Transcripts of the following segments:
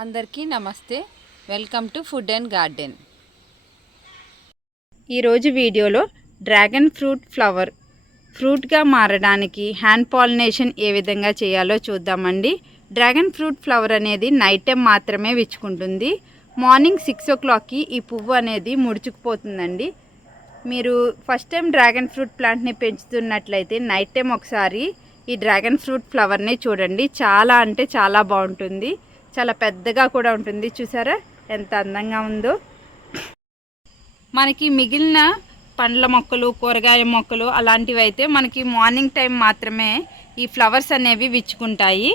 అందరికీ నమస్తే. Welcome to food and garden. ఈరోజు వీడియోలో డ్రాగన్ ఫ్రూట్ ఫ్లవర్ ఫ్రూట్గా మారడానికి హ్యాండ్ పాలినేషన్ ఏ విధంగా చేయాలో చూద్దామండి. డ్రాగన్ ఫ్రూట్ ఫ్లవర్ అనేది నైట్ టైం మాత్రమే విచ్చుకుంటుంది. మార్నింగ్ 6 o'clockకి ఈ పువ్వు అనేది ముడుచుకుపోతుందండి. మీరు ఫస్ట్ టైం డ్రాగన్ ఫ్రూట్ ప్లాంట్ని పెంచుతున్నట్లయితే నైట్ టైం ఒకసారి ఈ డ్రాగన్ ఫ్రూట్ ఫ్లవర్ని చూడండి. చాలా అంటే చాలా బాగుంటుంది. చాలా పెద్దగా కూడా ఉంటుంది. చూసారా ఎంత అందంగా ఉందో. మనకి మిగిలిన పండ్ల మొక్కలు, కూరగాయ మొక్కలు అలాంటివి అయితే మనకి మార్నింగ్ టైం మాత్రమే ఈ ఫ్లవర్స్ అనేవి విచ్చుకుంటాయి.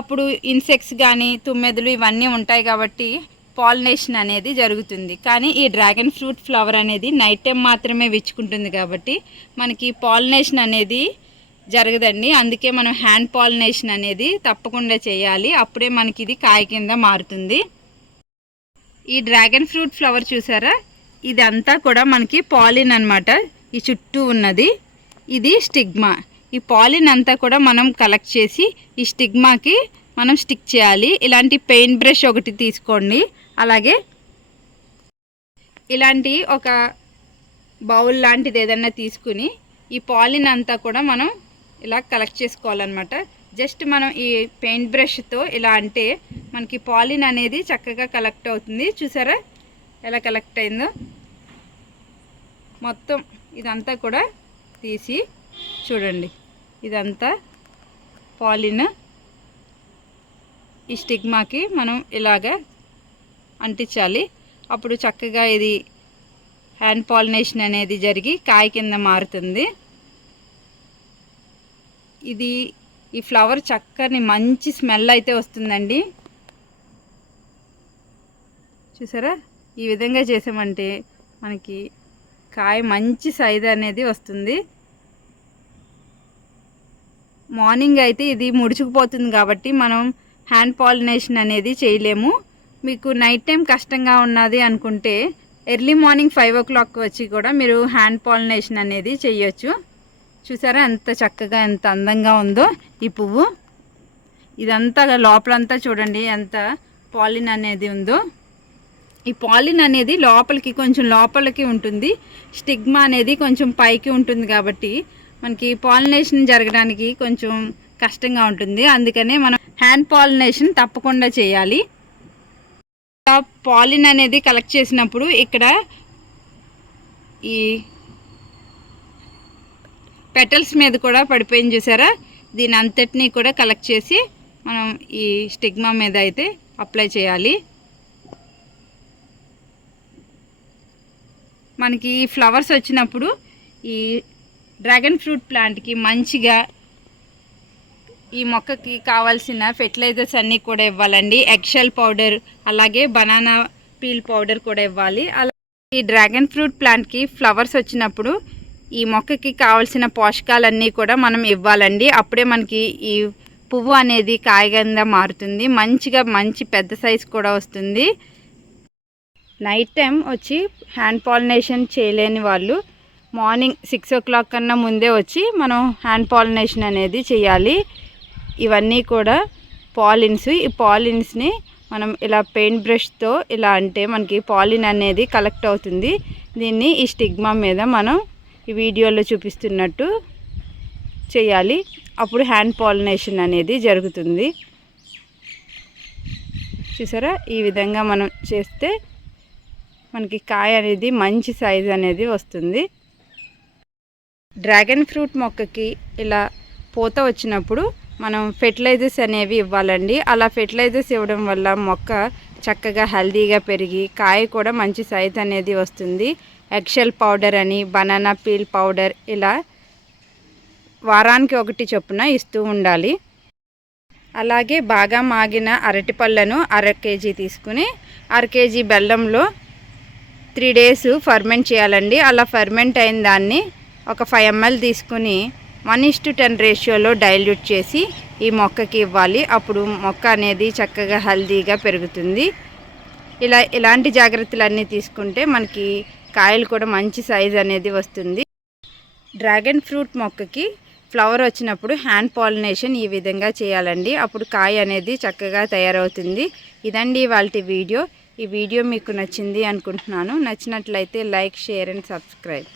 అప్పుడు ఇన్సెక్ట్స్ కానీ తుమ్మెదలు ఇవన్నీ ఉంటాయి కాబట్టి పాలినేషన్ అనేది జరుగుతుంది. కానీ ఈ డ్రాగన్ ఫ్రూట్ ఫ్లవర్ అనేది నైట్ టైం మాత్రమే విచ్చుకుంటుంది కాబట్టి మనకి పాలినేషన్ అనేది జరగదండి. అందుకే మనం హ్యాండ్ పాలినేషన్ అనేది తప్పకుండా చేయాలి. అప్పుడే మనకి ఇది కాయ కింద మారుతుంది. ఈ డ్రాగన్ ఫ్రూట్ ఫ్లవర్ చూసారా, ఇదంతా కూడా మనకి పాలిన్ అన్నమాట. ఈ చుట్టూ ఉన్నది ఇది స్టిగ్మా. ఈ పాలిన్ అంతా కూడా మనం కలెక్ట్ చేసి ఈ స్టిగ్మాకి మనం స్టిక్ చేయాలి. ఇలాంటి పెయింట్ బ్రష్ ఒకటి తీసుకోండి. అలాగే ఇలాంటి ఒక బౌల్ లాంటిది ఏదన్నా తీసుకుని ఈ పాలిన్ అంతా కూడా మనం ఇలా కలెక్ట్ చేసుకోవాలన్నమాట. జస్ట్ మనం ఈ పెయింట్ బ్రష్తో ఇలా అంటే మనకి పాలిన్ అనేది చక్కగా కలెక్ట్ అవుతుంది. చూసారా ఎలా కలెక్ట్ అయిందో. మొత్తం ఇదంతా కూడా తీసి చూడండి. ఇదంతా పాలిన్ ఈ స్టిగ్మాకి మనం ఇలాగా అంటించాలి. అప్పుడు చక్కగా ఇది హ్యాండ్ పాలినేషన్ అనేది జరిగి కాయ కింద మారుతుంది. ఇది ఈ ఫ్లవర్ చక్కని మంచి స్మెల్ అయితే వస్తుందండి. చూసారా ఈ విధంగా చేసామంటే మనకి కాయ మంచి సైజ్ అనేది వస్తుంది. మార్నింగ్ అయితే ఇది ముడుచుకుపోతుంది కాబట్టి మనం హ్యాండ్ పాలినేషన్ అనేది చేయలేము. మీకు నైట్ టైం కష్టంగా ఉన్నది అనుకుంటే ఎర్లీ మార్నింగ్ 5 o'clock వచ్చి కూడా మీరు హ్యాండ్ పాలినేషన్ అనేది చేయొచ్చు. చూసారా ఎంత చక్కగా ఎంత అందంగా ఉందో ఈ పువ్వు. ఇదంతా లోపలంతా చూడండి ఎంత పాలిన్ అనేది ఉందో. ఈ పాలిన్ అనేది లోపలికి కొంచెం లోపలికి ఉంటుంది. స్టిగ్మా అనేది కొంచెం పైకి ఉంటుంది కాబట్టి మనకి పాలినేషన్ జరగడానికి కొంచెం కష్టంగా ఉంటుంది. అందుకనే మనం హ్యాండ్ పాలినేషన్ తప్పకుండా చేయాలి. పాలిన్ అనేది కలెక్ట్ చేసినప్పుడు ఇక్కడ ఈ పెటల్స్ మీద కూడా పడిపోయింది చూసారా. దీని అంతటినీ కూడా కలెక్ట్ చేసి మనం ఈ స్టిగ్మా మీద అయితే అప్లై చేయాలి. మనకి ఈ ఫ్లవర్స్ వచ్చినప్పుడు ఈ డ్రాగన్ ఫ్రూట్ ప్లాంట్కి మంచిగా ఈ మొక్కకి కావాల్సిన ఫెర్టిలైజర్స్ అన్నీ కూడా ఇవ్వాలండి. ఎగ్షెల్ పౌడర్ అలాగే బనానా పీల్ పౌడర్ కూడా ఇవ్వాలి. అలాగే ఈ డ్రాగన్ ఫ్రూట్ ప్లాంట్కి ఫ్లవర్స్ వచ్చినప్పుడు ఈ మొక్కకి కావాల్సిన పోషకాలన్నీ కూడా మనం ఇవ్వాలండి. అప్పుడే మనకి ఈ పువ్వు అనేది కాయ కింద మారుతుంది. మంచిగా మంచి పెద్ద సైజు కూడా వస్తుంది. నైట్ టైం వచ్చి హ్యాండ్ పాలినేషన్ చేయలేని వాళ్ళు మార్నింగ్ 6 o'clock కన్నా ముందే వచ్చి మనం హ్యాండ్ పాలినేషన్ అనేది చేయాలి. ఇవన్నీ కూడా పాలిన్స్. ఈ పాలిన్స్ని మనం ఇలా పెయింట్ బ్రష్తో ఇలా అంటే మనకి పాలిన్ అనేది కలెక్ట్ అవుతుంది. దీన్ని ఈ స్టిగ్మా మీద మనం ఈ వీడియోలో చూపిస్తున్నట్టు చేయాలి. అప్పుడు హ్యాండ్ పాలినేషన్ అనేది జరుగుతుంది. చూసారా ఈ విధంగా మనం చేస్తే మనకి కాయ అనేది మంచి సైజ్ అనేది వస్తుంది. డ్రాగన్ ఫ్రూట్ మొక్కకి ఇలా పూత వచ్చినప్పుడు మనం ఫెర్టిలైజర్స్ అనేవి ఇవ్వాలండి. అలా ఫెర్టిలైజర్స్ ఇవ్వడం వల్ల మొక్క చక్కగా హెల్తీగా పెరిగి కాయ కూడా మంచి సైజ్ అనేది వస్తుంది. ఎగ్షెల్ పౌడర్ అని బనానా పీల్ పౌడర్ ఇలా వారానికి ఒకటి చొప్పున ఇస్తూ ఉండాలి. అలాగే బాగా మాగిన అరటిపళ్ళను 1/2 kg తీసుకుని 1/2 kg బెల్లంలో 3 days ఫర్మెంట్ చేయాలండి. అలా ఫర్మెంట్ అయిన దాన్ని ఒక 5 ml తీసుకుని 1:10 రేషియోలో డైల్యూట్ చేసి ఈ మొక్కకి ఇవ్వాలి. అప్పుడు మొక్క అనేది చక్కగా హెల్తీగా పెరుగుతుంది. ఇలాంటి జాగ్రత్తలన్నీ తీసుకుంటే మనకి కాయలు కూడా మంచి సైజ్ అనేది వస్తుంది. డ్రాగన్ ఫ్రూట్ మొక్కకి ఫ్లవర్ వచ్చినప్పుడు హ్యాండ్ పాలినేషన్ ఈ విధంగా చేయాలండి. అప్పుడు కాయ అనేది చక్కగా తయారవుతుంది. ఇదండి వాళ్ళ వీడియో. ఈ వీడియో మీకు నచ్చింది అనుకుంటున్నాను. నచ్చినట్లయితే లైక్, షేర్ అండ్ సబ్స్క్రైబ్.